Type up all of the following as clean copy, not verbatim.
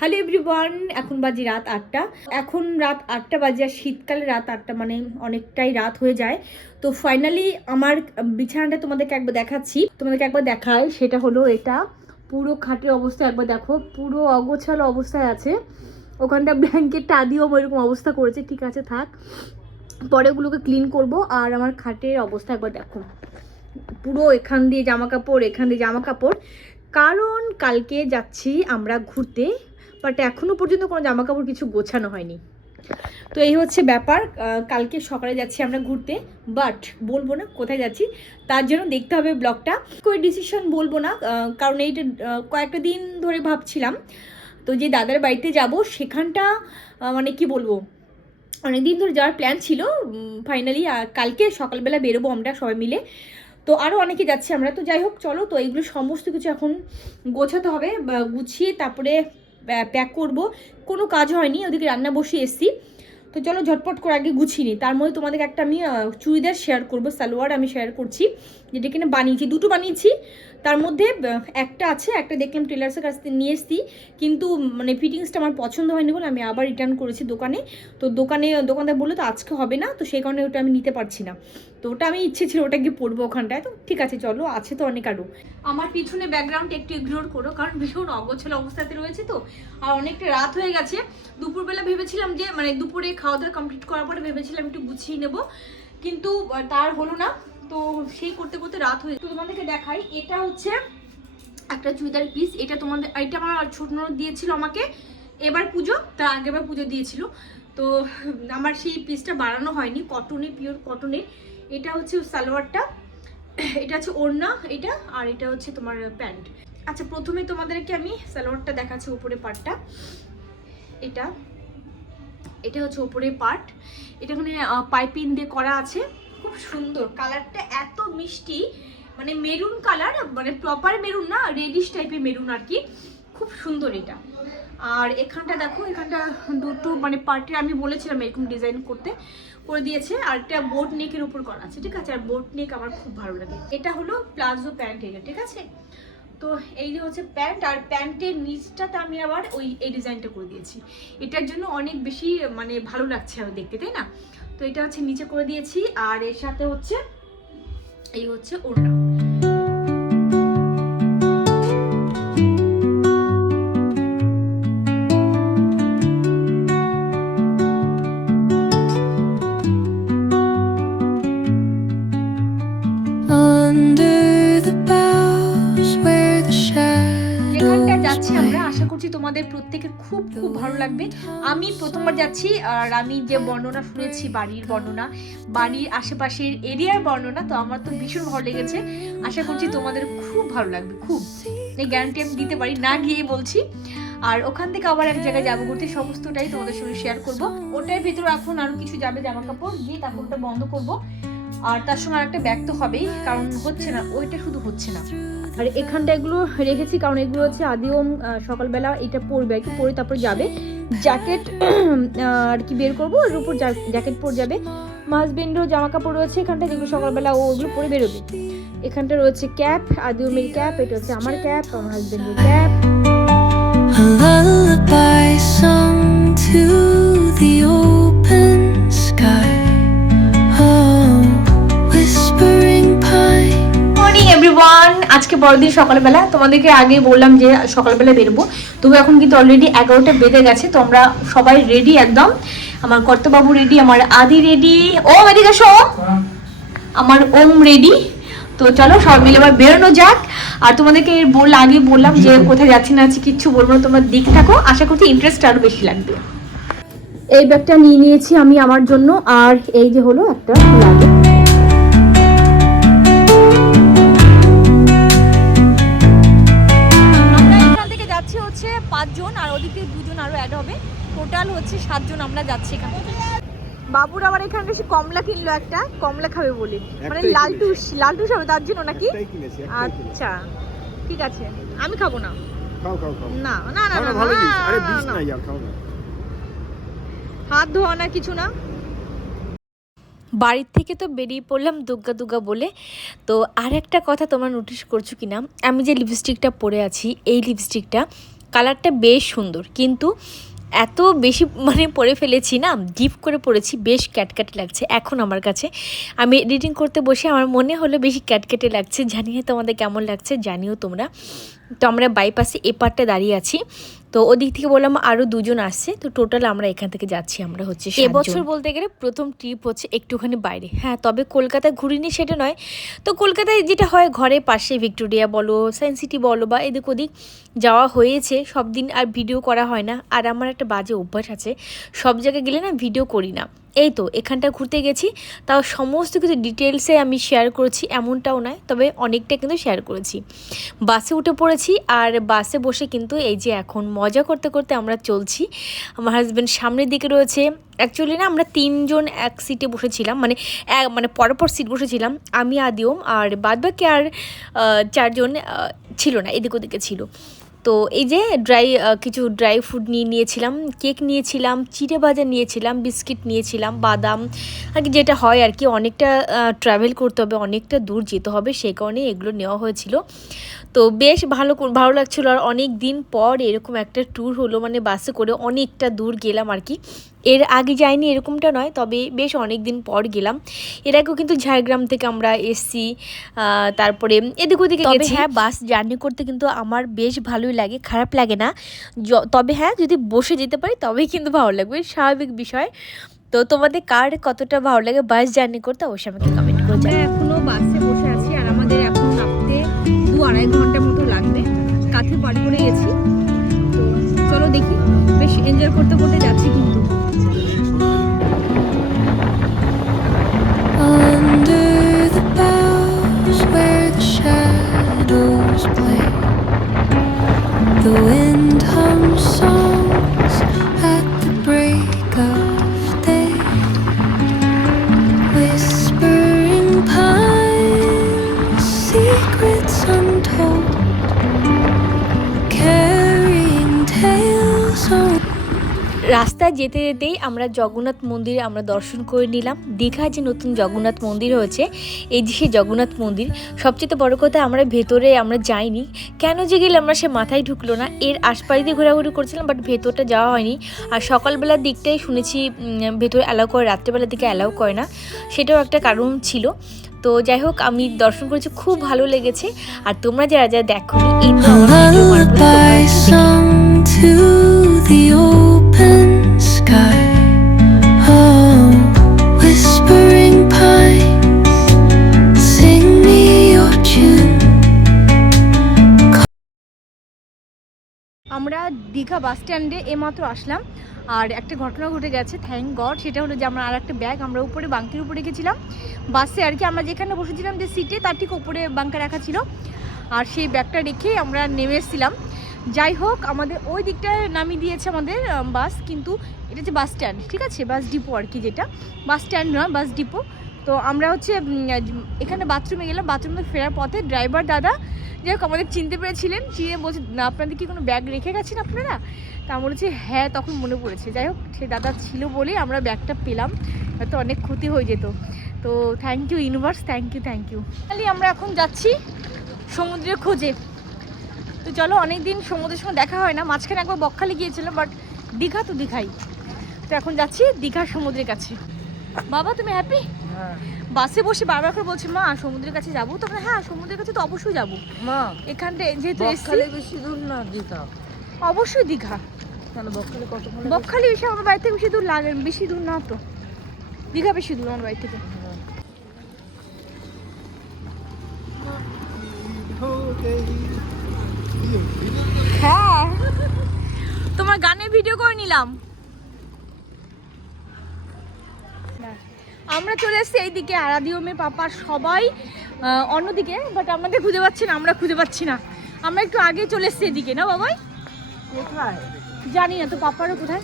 Hello everyone, এখন বাজে রাত 8টা। এখন রাত 8টা বাজে, আর শীতকালে রাত 8টা মানে অনেকটাই রাত হয়ে যায়। তো ফাইনালি আমার বিছানাটা তোমাদেরকে একবার দেখাচ্ছি, তোমাদেরকে একবার দেখাই। সেটা হলো এটা পুরো খাটের অবস্থা একবার দেখো, পুরো অগোছালো অবস্থায় আছে। ওখানটা ব্ল্যাঙ্কেটটা আদিও এরকম অবস্থা করেছে, ঠিক আছে থাক, পরে ওগুলোকে ক্লিন করব। আর আমার খাটের অবস্থা একবার দেখো, পুরো এখান দিয়ে জামা কাপড়, এখান দিয়ে জামা কাপড়, কারণ কালকে যাচ্ছি আমরা ঘুরতে, বাট এখনো পর্যন্ত কোনো জামা কাপড় কিছু গোছানো হয়নি। তো এই হচ্ছে ব্যাপার, কালকে সকালে যাচ্ছি আমরা ঘুরতে, বাট বলবো না কোথায় যাচ্ছি, তার জন্য দেখতে হবে ব্লগটা। કોઈ ডিসিশন বলবো না, কারণ এইটা কয়েকটা দিন ধরে ভাবছিলাম। তো যে দাদার বাড়িতে যাব সেখানটা মানে কি বলবো, অনেকদিন ধরে যাওয়ার প্ল্যান ছিল। ফাইনালি কালকে সকালবেলা বেরোবো আমরা সবাই মিলে। তো আরও অনেকে যাচ্ছে আমরা, তো যাই হোক চলো। তো এইগুলো সমস্ত কিছু এখন গোছাতে হবে, গুছিয়ে তারপরে প্যাক করব। কোনো কাজ হয়নি, ওদিকে রান্না বসিয়ে এসছি। তো চলো ঝটপট করে আগে গুছিয়ে নিই। তার মধ্যে তোমাদেরকে একটা আমি চুড়িদার শেয়ার করবো, সালোয়ার আমি শেয়ার করছি, যেটা কিনা বানিয়েছি, দুটো বানিয়েছি। তার মধ্যে একটা আছে, একটা দেখলাম টেলার্সের কাছ থেকে নিয়ে এসছি, কিন্তু মানে ফিটিংসটা আমার পছন্দ হয়নি বলে আমি আবার রিটার্ন করেছি দোকানে। তো দোকানদার বললো তো আজকে হবে না, তো সেই কারণে ওটা আমি নিতে পারছি না। তো ওটা আমি ইচ্ছে ছিল ওটা গিয়ে পরবো ওখানটায়। তো ঠিক আছে চলো, আছে তো অনেক আরও। আমার পিছনে ব্যাকগ্রাউন্ড একটু ইগনোর করো, কারণ ভীষণ অগোছালো অবস্থাতে রয়েছে। তো আর অনেকটা রাত হয়ে গেছে। দুপুরবেলা ভেবেছিলাম যে মানে দুপুরে খাওয়া দাওয়া কমপ্লিট করার পরে ভেবেছিলাম একটু গুছিয়ে নেব, কিন্তু তার হলো না। তো সেই করতে করতে রাত হয়ে, তো তোমাদেরকে দেখাই। এটা হচ্ছে একটা চুড়িদার পিস, এটা তোমাদের, এটা আমার ছোট ননদ দিয়েছিল আমাকে এবার পুজো, তার আগেবার পুজো দিয়েছিল। তো আমার সেই পিসটা বানানো হয়নি, কটনের, পিওর কটনের। এটা হচ্ছে সালোয়ারটা, এটা হচ্ছে ওড়না এটা, আর এটা হচ্ছে তোমার প্যান্ট। আচ্ছা প্রথমে তোমাদেরকে আমি সালোয়ারটা দেখাচ্ছি, উপরে পার্টটা। এটা এটা হচ্ছে উপরে পার্ট, এটা এখানে পাইপিং দিয়ে করা আছে, খুব সুন্দর কালারটা, এত মিষ্টি, মানে মেরুন কালার, মানে প্রপার মেরুন না, রেডিশ টাইপের মেরুন আর কি, খুব সুন্দর এটা। আর এখানটা দেখো, এখানটা দুটো মানে পার্টের আমি বলেছিলাম এরকম ডিজাইন করতে, করে দিয়েছে। আর এটা বোট নেকের উপর করা আছে, ঠিক আছে। আর বোট নেক আমার খুব ভালো লাগে। এটা হলো প্লাজো প্যান্ট, এটা ঠিক আছে। তো এই যে হচ্ছে প্যান্ট, আর প্যান্টের নিচটাতে আমি আবার এই ডিজাইনটা করে দিয়েছি, এটার জন্য অনেক বেশি মানে ভালো লাগছে আমি দেখতে, তাই না। তো এটা হচ্ছে নিচে করে দিয়েছি, আর এর সাথে হচ্ছে এই হচ্ছে ওড়না। যাচ্ছি আমরা, আশা করছি তোমাদের প্রত্যেকের খুব খুব ভালো লাগবে। আমি প্রথমবার যাচ্ছি, আর আমি যে বর্ণনা শুনেছি, বাড়ির বর্ণনা, বাড়ির আশেপাশের এরিয়ার বর্ণনা, তো আমার তো ভীষণ ভালো লেগেছে। আশা করছি তোমাদের খুব ভালো লাগবে, খুব, এই গ্যারান্টি আমি দিতে পারি, না গিয়ে বলছি। আর ওখান থেকে আবার এক জায়গায় যাবো ঘুরতে, সমস্তটাই তোমাদের সঙ্গে শেয়ার করবো। ওটার ভিতরে এখন আরো কিছু যাবে, জামা কাপড় দিয়ে তারপর ওটা বন্ধ করবো। আর তার সঙ্গে আরেকটা ব্যাগ তো হবেই, কারণ হচ্ছে না, ওইটা শুধু হচ্ছে না। আর এখানটা এগুলো রেখেছি, কারণ এগুলো হচ্ছে আদিও সকালবেলা এটা পরবে আর কি, পরে তারপর যাবে। জ্যাকেট আর কি বের করবো, ওর উপর জ্যাকেট পরে যাবে। হাজবেন্ডও জামা কাপড় রয়েছে এখানটা, যেগুলো সকালবেলা ও ওগুলো পরে বেরোবে। এখানটা রয়েছে ক্যাপ, আদিওমের ক্যাপ, এটা হচ্ছে আমার ক্যাপ, আমার হাজবেন্ডের ক্যাপ। আজকে বড়দিন সকালবেলা, তোমাদেরকে আগে বললাম যে সকালবেলা বেরোবো, তবু এখন কিন্তু অলরেডি 11টা বেজে গেছে। তো আমরা সবাই রেডি একদম, আমার কর্তাবাবু রেডি, আমার আদি রেডি, ও এদিকে এসো, আমার ওম রেডি। তো চলো সবাই মিলে এবার বেরোনো যাক। আর তোমাদেরকে আগে বললাম যে কোথায় যাচ্ছি না আছি কিচ্ছু বলবো না, তোমরা দেখতে থাকো, আশা করছি ইন্টারেস্ট আরো বেশি লাগবে। এই ব্যাগটা নিয়ে নিয়েছি আমি আমার জন্য, আর এই যে হলো একটা লাগে। হচ্ছে 5 জন, আর ওদিকে 2 জন আরো অ্যাড হবে, টোটাল হচ্ছে 7 জন আমরা যাচ্ছি এখান থেকে। বাবুর আবার এখানে এসে কমলা কিনলো, একটা কমলা খাবে বলে, মানে লালটুস হবে তার জন্য নাকি। আচ্ছা ঠিক আছে, আমি খাবো না। না না না না, হাত ধোয়া না কিছু না। বাড়ির থেকে তো বেরিয়ে পড়লাম দুগ্গা দুগ্গা বলে। তো আর একটা কথা তোমরা নোটিস করছো কি না, আমি যে লিপস্টিকটা পরে আছি, এই লিপস্টিকটা কালারটা বেশ সুন্দর, কিন্তু এত বেশি মানে পরে ফেলেছি না, ডিপ করে পরেছি, বেশ ক্যাটক্যাটে লাগছে এখন আমার কাছে। আমি এডিটিং করতে বসে আমার মনে হলো বেশি ক্যাটক্যাটে লাগছে। জানিয়ে তোমাদের কেমন লাগছে জানিও তোমরা। তো আমরা বাইপাসে এপারটা দাঁড়িয়ে আছি, তো ওদিক থেকে বললাম আরও দুজন আসছে, তো টোটাল আমরা এখান থেকে যাচ্ছি, আমরা হচ্ছে এবছর বলতে গেলে প্রথম ট্রিপ হচ্ছে একটুখানি বাইরে। হ্যাঁ, তবে কলকাতায় ঘুরিনি সেটা নয়, তো কলকাতায় যেটা হয় ঘরের পাশে ভিক্টোরিয়া বলো, সায়েন্স সিটি বলো বা এদিক ওদিক যাওয়া হয়েছে। সব দিন আর ভিডিও করা হয় না, আর আমার একটা বাজে অভ্যাস আছে, সব জায়গায় গেলে না ভিডিও করি না। এই তো এখানটা ঘুরতে গেছি, তাও সমস্ত কিছু ডিটেলসে আমি শেয়ার করেছি এমনটাও নয়, তবে অনেকটা কিন্তু শেয়ার করেছি। বাসে উঠে পড়েছি, আর বাসে বসে কিন্তু এই যে এখন মজা করতে করতে আমরা চলছি। আমার হাজব্যান্ড সামনের দিকে রয়েছে। অ্যাকচুয়ালি না আমরা 3 জন এক সিটে বসেছিলাম, মানে পরপর সিট বসেছিলাম, আমি আদিওম, আর বাদবাকি আর 4 জন ছিল না, এদিক ওদিকে ছিল। তো এই যে কিছু ড্রাই ফ্রুট নিয়েছিলাম, কেক নিয়েছিলাম, চিড়ে ভাজা নিয়েছিলাম, বিস্কিট নিয়েছিলাম, বাদাম, আর কি যেটা হয় আর কি, অনেকটা ট্রাভেল করতে হবে, অনেকটা দূর যেতে হবে, সেই কারণে এগুলো নেওয়া হয়েছিল। তো বেশ ভালো লাগছিলো, আর অনেক দিন পর এরকম একটা ট্যুর হলো, মানে বাসে করে অনেকটা দূর গেলাম আর কি। এর আগে যাইনি এরকমটা নয়, তবে বেশ অনেক দিন পর গেলাম। এর আগেও কিন্তু ঝাড়গ্রাম থেকে আমরা এসছি, তারপরে এদিক ওদিকে গেছি। হ্যাঁ, বাস জার্নি করতে কিন্তু আমার বেশ ভালোই লাগে, খারাপ লাগে না। তবে হ্যাঁ, যদি বসে যেতে পারি তবেই কিন্তু ভালো লাগবে, স্বাভাবিক বিষয়। তো তোমাদের কার কতটা ভালো লাগে বাস জার্নি করতে অবশ্যই আমাকে কমেন্ট করে জানাও। এখনো বাসে বসে আছি, আর আমাদের এখন নামতে 2-2.5 ঘন্টা মতো লাগবে। কাঁথে পাড়ি করে গেছি, তো চলো দেখি, বেশ এনজয় করতে করতে যাচ্ছি কিন্তু। The wind hums songs at the break of day, whispering pines, secrets untold, carrying tales on. রাস্তায় যেতে যেতেই আমরা জগন্নাথ মন্দিরে আমরা দর্শন করে নিলাম। দীঘায় যে নতুন জগন্নাথ মন্দির হয়েছে, এই যে সেই জগন্নাথ মন্দির, সবচেয়ে বড় কথা আমরা ভেতরে আমরা যাইনি, কেন যে গেলে আমরা সে মাথায় ঢুকলো না। এর আশপাশ দিয়ে ঘোরাঘুরি করছিলাম, বাট ভেতরটা যাওয়া হয়নি। আর সকালবেলার দিকটাই শুনেছি ভেতরে অ্যালাউ করে, রাত্রেবেলার দিকে অ্যালাউ করে না, সেটাও একটা কারণ ছিল। তো যাই হোক, আমি দর্শন করেছি, খুব ভালো লেগেছে। আর তোমরা যারা যারা দেখোনি, এই তো আমার ভিডিও আমরা দীঘা বাস স্ট্যান্ডে এইমাত্র আসলাম, আর একটা ঘটনা ঘটে গেছে, থ্যাংক গড। সেটা হলো যে আমরা আর একটা ব্যাগ আমরা উপরে বাঙ্কের উপরে রেখেছিলাম বাসে আর কি। আমরা যেখানে বসেছিলাম যে সিটে, তার ঠিক উপরে বাঙ্কে রাখা ছিল, আর সেই ব্যাগটা রেখেই আমরা নেমে এসেছিলাম। যাই হোক, আমাদের ওই দিকটায় নামিয়ে দিয়েছে আমাদের বাস, কিন্তু এটা হচ্ছে বাস স্ট্যান্ড, ঠিক আছে, বাস ডিপো আর কি, যেটা বাস স্ট্যান্ড নয়, বাস ডিপো। তো আমরা হচ্ছে এখানে বাথরুমে গেলাম, বাথরুমে ফেরার পথে ড্রাইভার দাদা যাই হোক আমাদের চিনতে পেরেছিলেন, চিনে বলছে না আপনাদের কি কোনো ব্যাগ রেখে গেছেন আপনারা? তা আমরা বলছি হ্যাঁ, তখন মনে পড়েছে। যাই হোক, সে দাদা ছিল বলেই আমরা ব্যাগটা পেলাম, হয়তো অনেক ক্ষতি হয়ে যেত। তো thank you universe, thank you. খালি আমরা এখন যাচ্ছি সমুদ্রের খোঁজে। তো চলো, অনেক দিন সমুদ্রের সঙ্গে দেখা হয় না, মাঝখানে একবার বকখালি গিয়েছিলাম, বাট দীঘা তো দীঘাই। তো এখন যাচ্ছি দীঘার সমুদ্রের কাছে। বাবা তুমি হ্যাপি? হ্যাঁ, বাসে বসে বারবার করে বলছি মা সমুদ্রের কাছে যাবো, তখন হ্যাঁ সমুদ্রের কাছে তো অবশ্যই যাবো। মা এখানটা যেহেতু বকখালি বেশি দূর না দীঘা? অবশ্যই দীঘা। কেন বকখালি কতক্ষণ? বকখালি বেশি আমার বাড়ি থেকে বেশি দূর লাগে, বেশি দূর না তো, দীঘা বেশি দূর আমার বাড়ি থেকে। হ্যাঁ, তোমার গানের ভিডিও করে নিলাম। আমরা চলে এসেছি এইদিকে, আরাদিওমের পাপার সবাই অন্যদিকে, বাট আমাদের খুঁজে পাচ্ছি না, আমরা খুঁজে পাচ্ছি না। আমরা একটু আগে চলে এসেছি এদিকে, না বাবাই? কোথায় জানি না তো, পাপারও কোথায়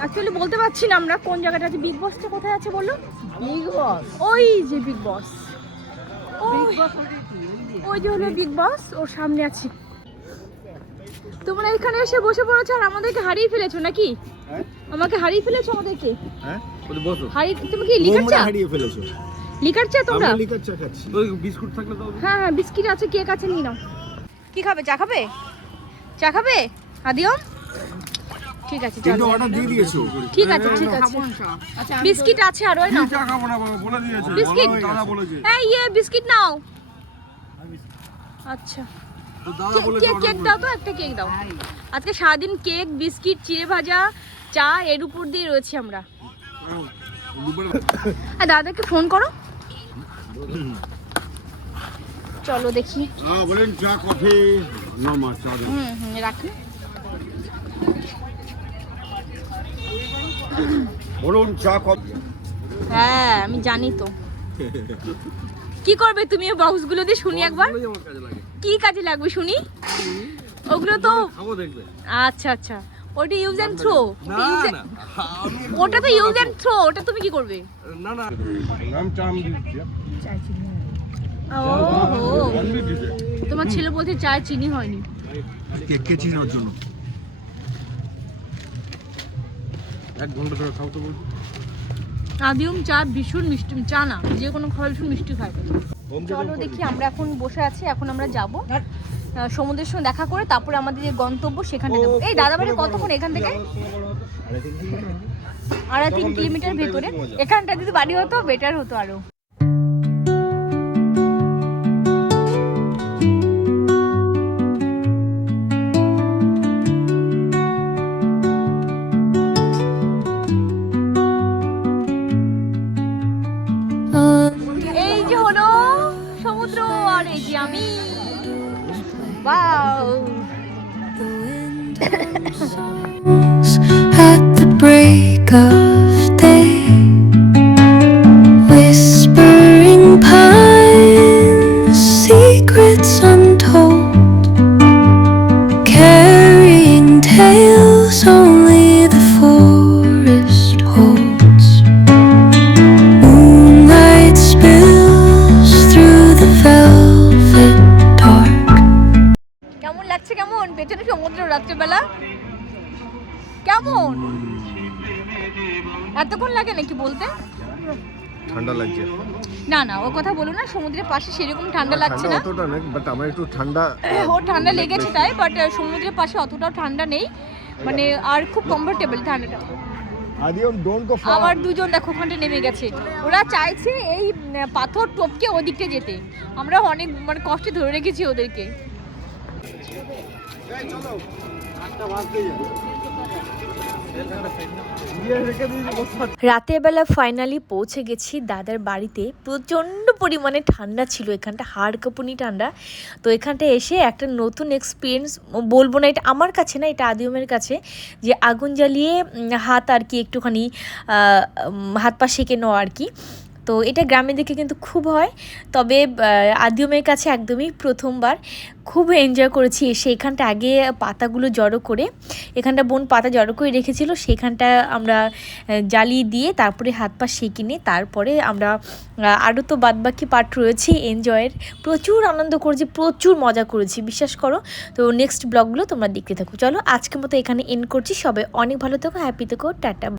অ্যাকচুয়ালি বলতে পারছি না আমরা কোন জায়গাটা আছে। বিগ বসটা কোথায় আছে বলো? বিগ বস? ওই যে বিগ বস, ওই যে হলো বিগ বস, ওর সামনে আছি। তোমরা এখানে এসে বসে পড়েছো আর আমাদেরকে হারিয়ে ফেলেছো নাকি? আমাকে হারিয়ে ফেলেছো আমাদেরকে? হ্যাঁ, বলে বসো। তুমি কি লিকার চা হারিয়ে ফেলেছো? লিকার চা তোমরা? আমরা লিকার চা খাচ্ছি। ওই বিস্কুট থাকলে দাও। হ্যাঁ হ্যাঁ, বিস্কিট আছে, কেক আছে, নিয়ে নাও। কি খাবে? চা খাবে? চা খাবে? আদিও ঠিক আছে কিন্তু চলো অর্ডার দিয়ে দিয়েছো। ঠিক আছে ঠিক আছে বিস্কিট আছে আর ওই নাও চা খাবো না বাবা, বলে দিয়েছে। বিস্কিট দাদা বলেছে। এই বিস্কিট নাও আচ্ছা তো দাদা বলেছে কেক দাও তো একটা কেক দাও আজকে সারাদিন কেক বিস্কিট চিড়ে ভাজা চা এর উপর দিয়ে রয়েছি আমরা আর দাদাকে ফোন করো চলো দেখি হ্যাঁ বলেন চা কফি না মা চা দিন। রাখি বলুন চা কফি। হ্যাঁ আমি জানি তো কি করবে তুমি এই বক্সগুলো দিয়ে শুনি একবার ওগুলোই আমার কাজে লাগে। কি কাজে লাগবে শুনি ওগুলো তো খাবো দেখবে। আচ্ছা আচ্ছা ওটা ইউজ এন্ড থ্রো না না আমি ওটা তো ইউজ এন্ড থ্রো ওটা তুমি কি করবে না না নাম চা আমি দিচ্ছি। ওহো তোমার ছেলে বলতে চায় চিনি হয়নি কেক কে চিনোর জন্য। 1 ঘন্টা ধরে খাও তো বলছি। আদিম চা ভীষণ মিষ্টি চা না যে কোনো খাবার ভীষণ মিষ্টি খায় চলো দেখি আমরা এখন বসে আছি এখন আমরা যাব সমুদ্রের সঙ্গে দেখা করে তারপরে আমাদের যে গন্তব্য সেখানে যাবো এই দাদাবাড়ি কতক্ষণ এখান থেকে 2.5-3 কিলোমিটার ভেতরে এখানটা যদি বাড়ি হতো বেটার হতো আরো এই যে হলো সমুদ্র আর এই যে আমি wow The wind hums songs at the break of day, whispering pines, secrets untold, carrying tales only the forest holds. Moonlight spills through the velvet dark. কেমন লাগছে কেমন পেছনে সমুদ্র রাত্রেবেলা কেমন এতক্ষণ লাগে নাকি বলতে ঠান্ডা লাগছে। না না ও কথা বলো না সমুদ্রের পাশে সেরকম ঠান্ডা লাগছে না অতটা না, বাট আমার একটু ঠান্ডা। ও ঠান্ডা লেগেছে তাই বাট সমুদ্রের পাশে অতটাও ঠান্ডা নেই মানে আর খুব কমফোর্টেবল ঠান্ডাটা আদিম ডোন্ট গো ফার। আবার দুজন দেখো ওখানটা নেমে গেছে ওরা চাইছে এই পাথর টপকে ওদিকটা যেতে আমরা অনেক মানে কষ্টে ধরে রেখেছি ওদেরকে রাতের বেলা ফাইনালি পৌঁছে গেছি দাদার বাড়িতে প্রচণ্ড পরিমাণে ঠান্ডা ছিল এখানটা হাড় কাঁপুনি ঠান্ডা তো এখানটা এসে একটা নতুন এক্সপিরিয়েন্স বলবো না এটা আমার কাছে না এটা আদিমের কাছে যে আগুন জ্বালিয়ে হাত আর কি একটুখানি হাত পা সেঁকে নেওয়া আর কি তো এটা গ্রামের দিকে কিন্তু খুব হয় তবে আদিমের কাছে একদমই প্রথমবার খুব এনজয় করেছি এসে এখানটা আগে পাতাগুলো জড়ো করে এখানটা বোন পাতা জড়ো করে রেখেছিল সেখানটা আমরা জ্বালিয়ে দিয়ে তারপরে হাত পা সেঁকে নিয়ে তারপরে আমরা আরও তো বাদবাকি পার্ট রয়েছে এনজয়ের প্রচুর আনন্দ করেছি প্রচুর মজা করেছি বিশ্বাস করো তো নেক্সট ব্লগগুলো তোমরা দেখতে থাকো চলো আজকের মতো এখানে এন্ড করছি সবাই অনেক ভালো থেকো হ্যাপি থেকো টাটা